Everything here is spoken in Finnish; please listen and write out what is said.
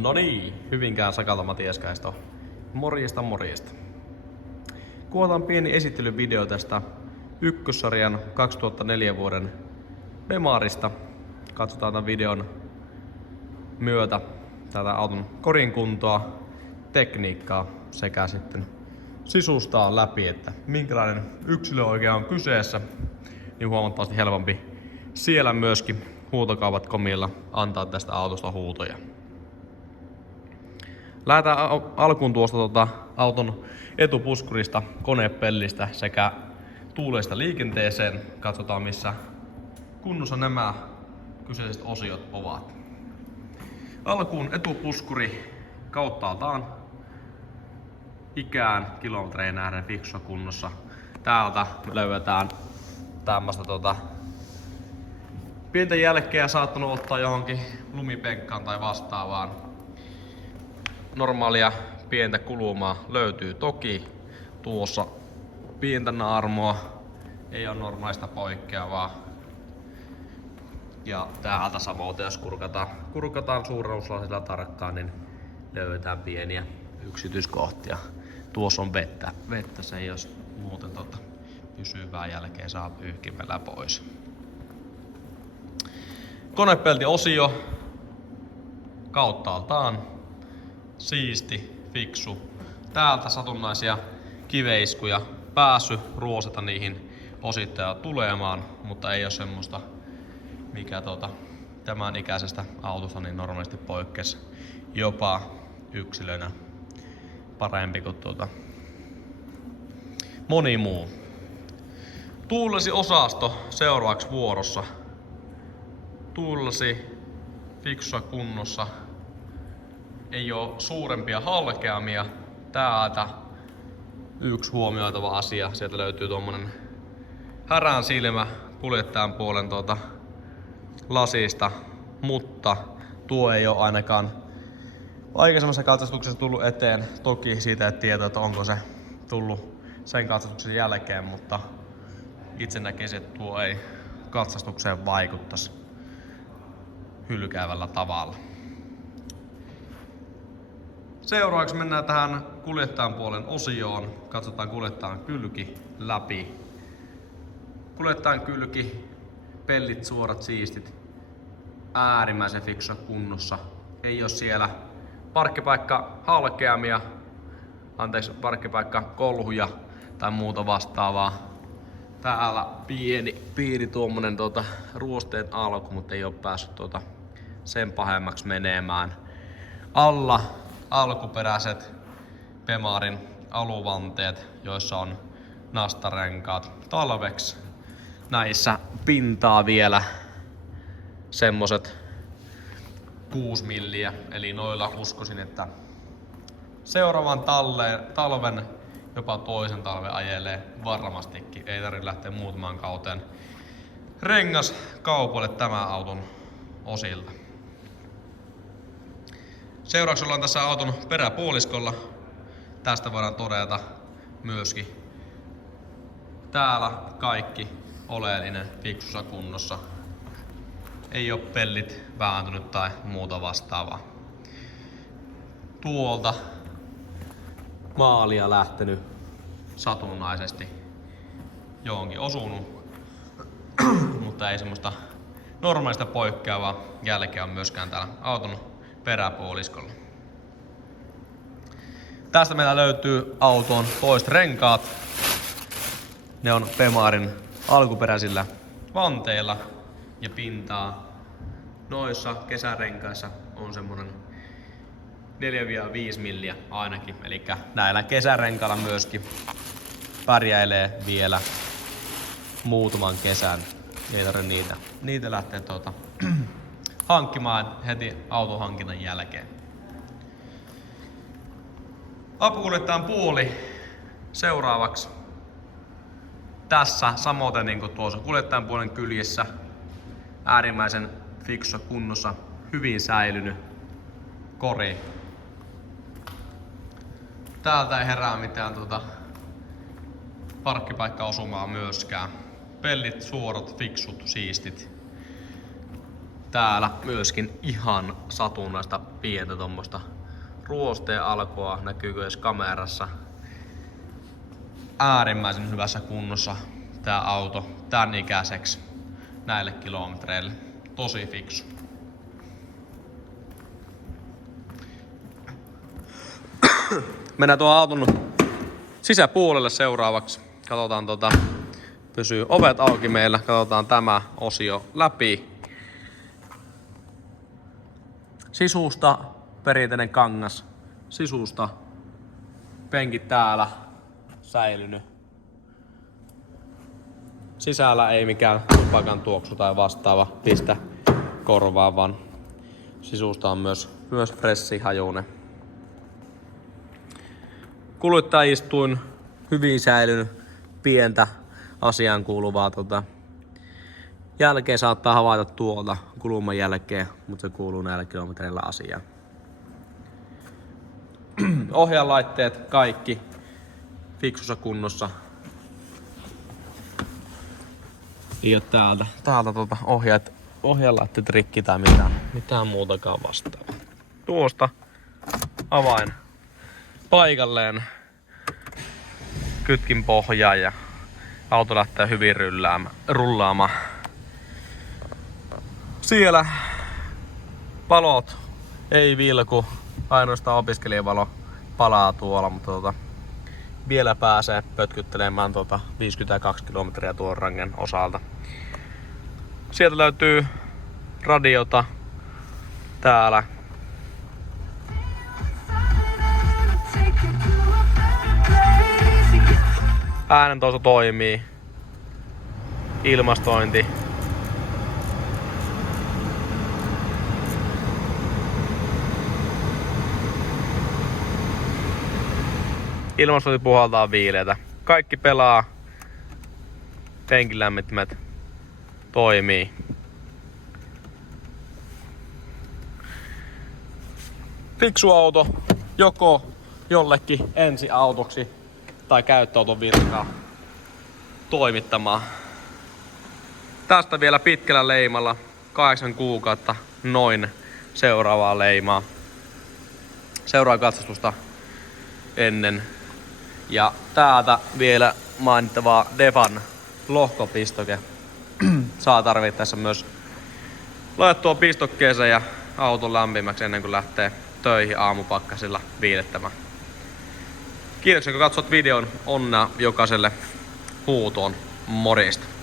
No niin, Hyvinkään Sakalta Matias Kaisto. Morjesta. Kuvataan pieni esittelyvideo tästä ykkössarjan 2004 vuoden Bemarista. Katsotaan tämän videon myötä tätä auton korinkuntoa, tekniikkaa sekä sitten sisustaa läpi, että minkälainen yksilö oikein on kyseessä, niin huomattavasti helpompi siellä myöskin huutokaupat komilla antaa tästä autosta huutoja. Lähdetään alkuun tuosta auton etupuskurista, konepellistä sekä tuulesta liikenteeseen. Katsotaan missä kunnossa nämä kyseiset osiot ovat. Alkuun etupuskuri kauttaaltaan ikään kilometreihin nähden fiksussa kunnossa. Täältä löydetään tämmöstä pientä jälkeä saattanut ottaa johonkin lumipenkkaan tai vastaavaan. Normaalia pientä kulumaa löytyy toki. Tuossa pientä naarmua, ei ole normaalista poikkeavaa. Ja täältä samoin, jos kurkataan suurennuslasilla tarkkaan, niin löydetään pieniä yksityiskohtia. Tuossa on vettä se ei jos muuten pysyvää jälkeen saa pyyhkimällä pois. Konepeltiosio kauttaaltaan siisti, fiksu. Täältä satunnaisia kiveiskuja päässyt ruosata niihin osittain tulemaan, mutta ei ole semmoista mikä tämän ikäisestä autosta niin normaalisti poikkeasi jopa yksilönä parempi kuin moni muu. Tuulesi osasto seuraavaksi vuorossa. Tuulesi fiksussa kunnossa. Ei oo suurempia halkeamia. Täältä yksi huomioitava asia. Sieltä löytyy tommonen härän silmä kuljettajan puolen lasista, mutta tuo ei ole ainakaan aikaisemmassa katsastuksessa tullut eteen. Toki siitä ei tiedä, että onko se tullut sen katsastuksen jälkeen, mutta itse näkisin, että tuo ei katsastukseen vaikuttaisi hylkäävällä tavalla. Seuraavaksi mennään tähän kuljettajan puolen osioon. Katsotaan kuljettajan kylki läpi. Kuljettajan kylki, pellit suorat, siistit, äärimmäisen fiksussa kunnossa. Ei ole siellä parkkipaikka halkeamia, parkkipaikka kolhuja tai muuta vastaavaa. Täällä pieni tuommoinen ruosteen alku, mutta ei ole päässyt sen pahemmaksi menemään. Alla alkuperäiset Bemarin aluvanteet, joissa on nastarenkaat talveksi. Näissä pintaa vielä semmoset 6 milliä, eli noilla uskoisin, että seuraavan talven, jopa toisen talven ajelee varmastikin. Ei tarvitse lähteä muutamaan kauteen rengas kaupalle tämän auton osilta. Seuraavaksi ollaan tässä auton peräpuoliskolla. Tästä voidaan todeta myöskin täällä kaikki oleellinen fiksussa kunnossa. Ei ole pellit vääntynyt tai muuta vastaavaa. Tuolta maalia lähtenyt satunnaisesti johonkin osunut, mutta ei semmoista normaalista poikkeavaa jälkeä on myöskään täällä auton peräpuoliskolla. Tästä meillä löytyy auton toiset renkaat. Ne on Bemarin alkuperäisillä vanteilla ja pintaa. Noissa kesärenkaissa on semmonen 4-5 milliä ainakin. Eli näillä kesärenkailla myöskin pärjäilee vielä muutaman kesän. Ei tarvitse niitä lähteä hankkimaan heti auton hankinnan jälkeen. Apukuljettajan puoli seuraavaksi. Tässä samoin niin kuin tuossa kuljettajan puolen kyljessä äärimmäisen fiksussa kunnossa, hyvin säilynyt kori. Täältä ei herää mitään parkkipaikkaosumaa myöskään. Pellit suorat, fiksut, siistit. täällä myöskin ihan satunnaista pientä tommosta ruosteen alkoa. Näkyykö edes kamerassa? Äärimmäisen hyvässä kunnossa tää auto tän ikäiseksi näille kilometreille. Tosi fiksu. Mennään tuon auton sisäpuolelle seuraavaksi. Katsotaan pysyy ovet auki meillä. Katsotaan tämä osio läpi. Sisusta perinteinen kangas. Sisusta penkit täällä säilynyt. Sisällä ei mikään tupakan tuoksu tai vastaava pistä korvaan, vaan sisusta on myös fressihajuinen. Kuluttajistuin hyvin säilynyt, pientä asiaan kuuluvaa jälkeen saattaa havaita tuolta kulman jälkeen, mutta se kuuluu näillä kilometreillä asiaan. Ohjaanlaitteet kaikki fiksussa kunnossa. Ei oo täältä ohjaanlaitteet rikki tai mitään muutakaan vastaavaa. Tuosta avain paikalleen, kytkin pohjaan ja auto lähtee hyvin rullaamaan. Siellä valot ei vilku, ainoastaan opiskelijavalo palaa tuolla, mutta vielä pääsee pötkyttelemään 52 kilometriä tuon rangen osalta. Sieltä löytyy radiota täällä. Äänentoisto toimii. Ilmastointi. Ilmastointi puhaltaa viileitä. Kaikki pelaa. Penkilämmittimet toimii. Fiksu auto joko jollekin ensiautoksi tai käyttöauton virkaa toimittamaan. Tästä vielä pitkällä leimalla 8 kuukautta noin seuraavaa leimaa. Seuraavaa katsastusta ennen. Ja täältä vielä mainittavaa Defan lohkopistoke. Saa tarvittaessa myös laittua pistokkeeseen ja auton lämpimäksi ennen kuin lähtee töihin aamupakkasilla viilettämään. Kiitoksia kun katsot videon. Onnea jokaiselle huutoon. Morjesta!